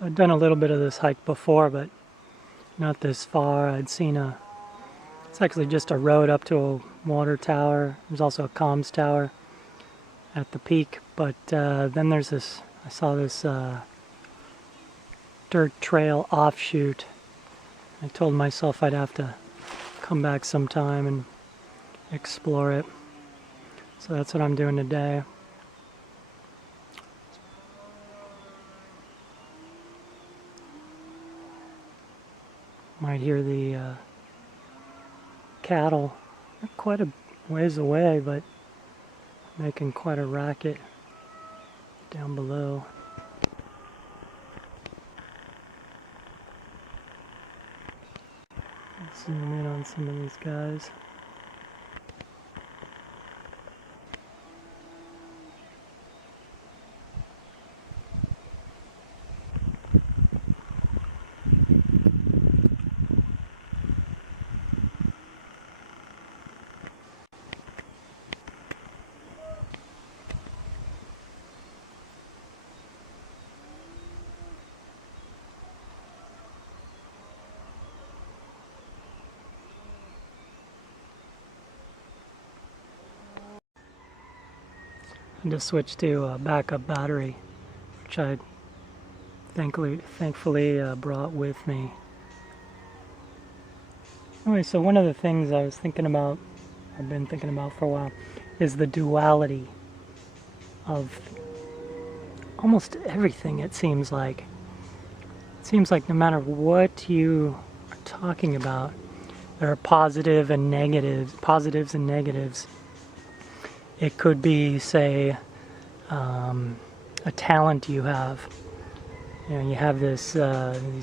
So I'd done a little bit of this hike before, but not this far. It's actually just a road up to a water tower. There's also a comms tower at the peak, but then I saw this dirt trail offshoot. I told myself I'd have to come back sometime and explore it. So that's what I'm doing today. Might hear the cattle. They're quite a ways away, but making quite a racket down below. Zoom in on some of these guys. And just switched to a backup battery, which I thankfully brought with me. Anyway, so one of the things I've been thinking about for a while, is the duality of almost everything. It seems like no matter what you are talking about, there are positives and negatives. It could be, say, a talent you have. You know, you have these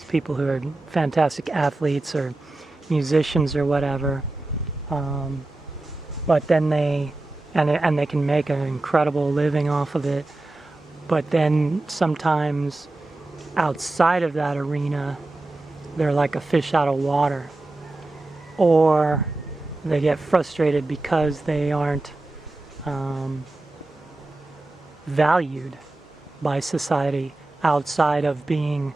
people who are fantastic athletes or musicians or whatever, but then they can make an incredible living off of it. But then sometimes outside of that arena, they're like a fish out of water, or they get frustrated because they aren't valued by society outside of being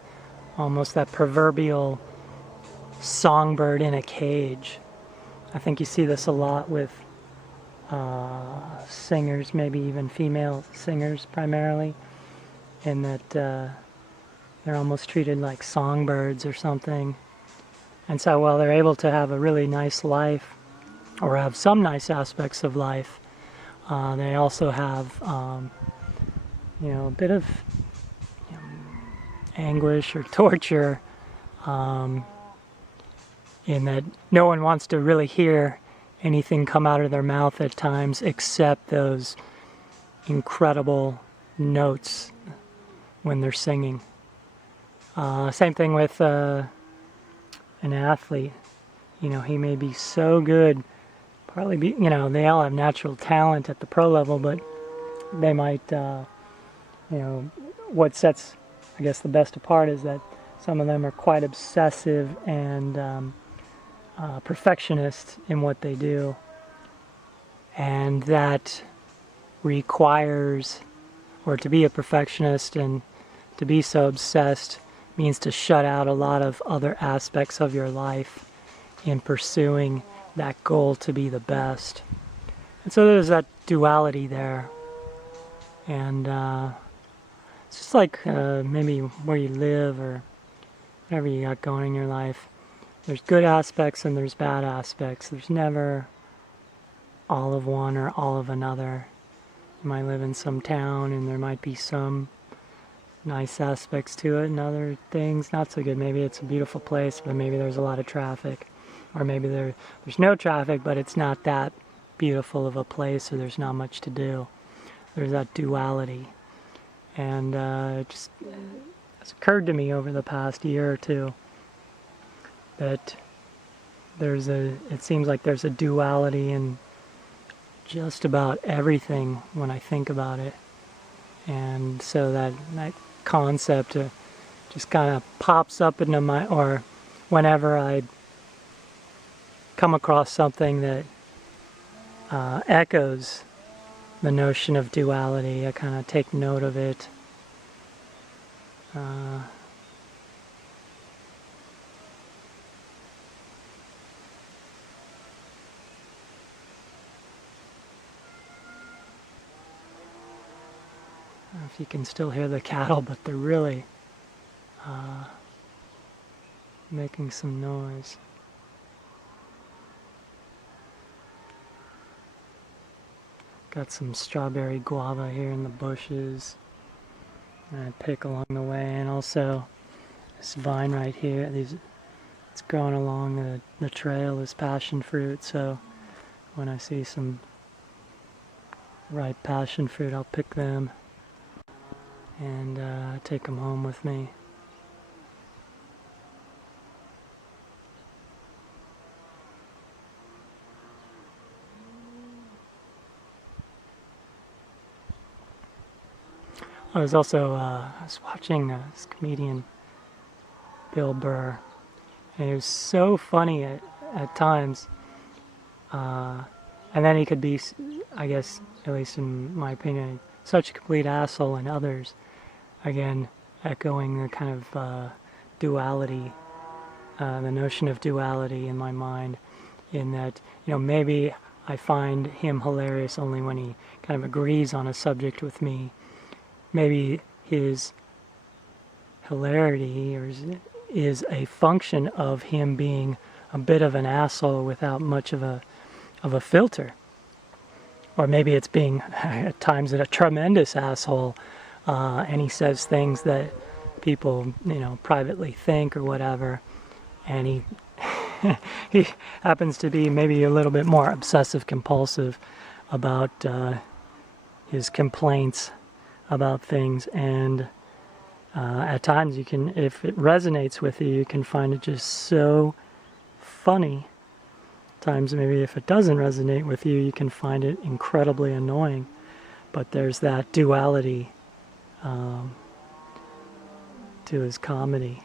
almost that proverbial songbird in a cage. I think you see this a lot with singers, maybe even female singers primarily, in that they're almost treated like songbirds or something. And so while they're able to have a really nice life, or have some nice aspects of life, they also have a bit of anguish or torture, in that no one wants to really hear anything come out of their mouth at times except those incredible notes when they're singing. Same thing with an athlete. You know, he may be so good, probably be, they all have natural talent at the pro level, but they might, what sets, I guess, the best apart is that some of them are quite obsessive and perfectionist in what they do, and that requires, or to be a perfectionist and to be so obsessed means to shut out a lot of other aspects of your life in pursuing that goal to be the best. And so there's that duality there, and it's just like maybe where you live or whatever you got going in your life. There's good aspects and there's bad aspects. There's never all of one or all of another. You might live in some town and there might be some nice aspects to it and other things not so good. Maybe it's a beautiful place, but maybe there's a lot of traffic. Or maybe there's no traffic, but it's not that beautiful of a place, or there's not much to do. There's that duality. And it's occurred to me over the past year or two that it seems like there's a duality in just about everything when I think about it. And so that concept just kind of pops up into my, or whenever I come across something that echoes the notion of duality, I kind of take note of it. if you can still hear the cattle, but they're really making some noise. Got some strawberry guava here in the bushes and I pick along the way, and also this vine right here, it's growing along the trail, is passion fruit, so when I see some ripe passion fruit I'll pick them and take them home with me. I was watching this comedian Bill Burr, and he was so funny at times, and then he could be, I guess, at least in my opinion, such a complete asshole in others. Again, echoing the kind of duality, the notion of duality in my mind, in that, you know, maybe I find him hilarious only when he kind of agrees on a subject with me. Maybe his hilarity is a function of him being a bit of an asshole without much of a filter. Or maybe it's being at times a tremendous asshole, and he says things that people, you know, privately think or whatever, and he he happens to be maybe a little bit more obsessive compulsive about his complaints about things, and at times you can, if it resonates with you, you can find it just so funny. Times maybe if it doesn't resonate with you, you can find it incredibly annoying. But there's that duality to his comedy.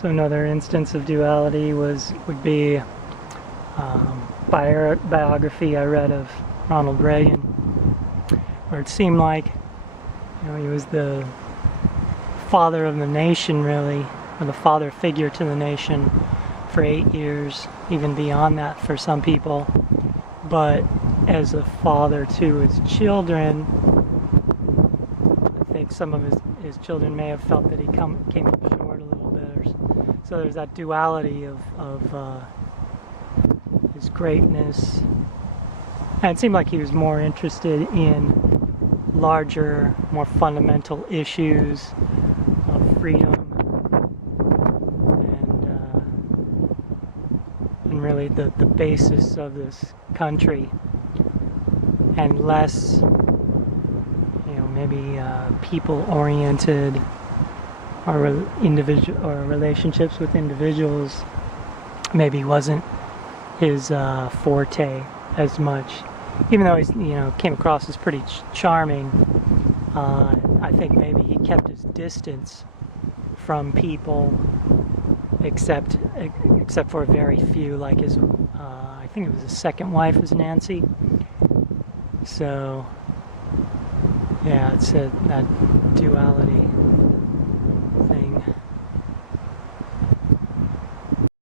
So another instance of duality would be biography I read of Ronald Reagan, where it seemed like, you know, he was the father of the nation, really, or the father figure to the nation for 8 years, even beyond that for some people. But as a father to his children, I think some of his children may have felt that he came up short a little bit. So there's that duality of his greatness. And it seemed like he was more interested in larger, more fundamental issues of freedom and really the basis of this country, and less, you know, maybe people-oriented or individual or relationships with individuals. Maybe wasn't his forte as much, even though he's, you know, came across as pretty charming. I think maybe he kept his distance from people, except for very few, like his I think it was his second wife was Nancy. So yeah, it's that duality.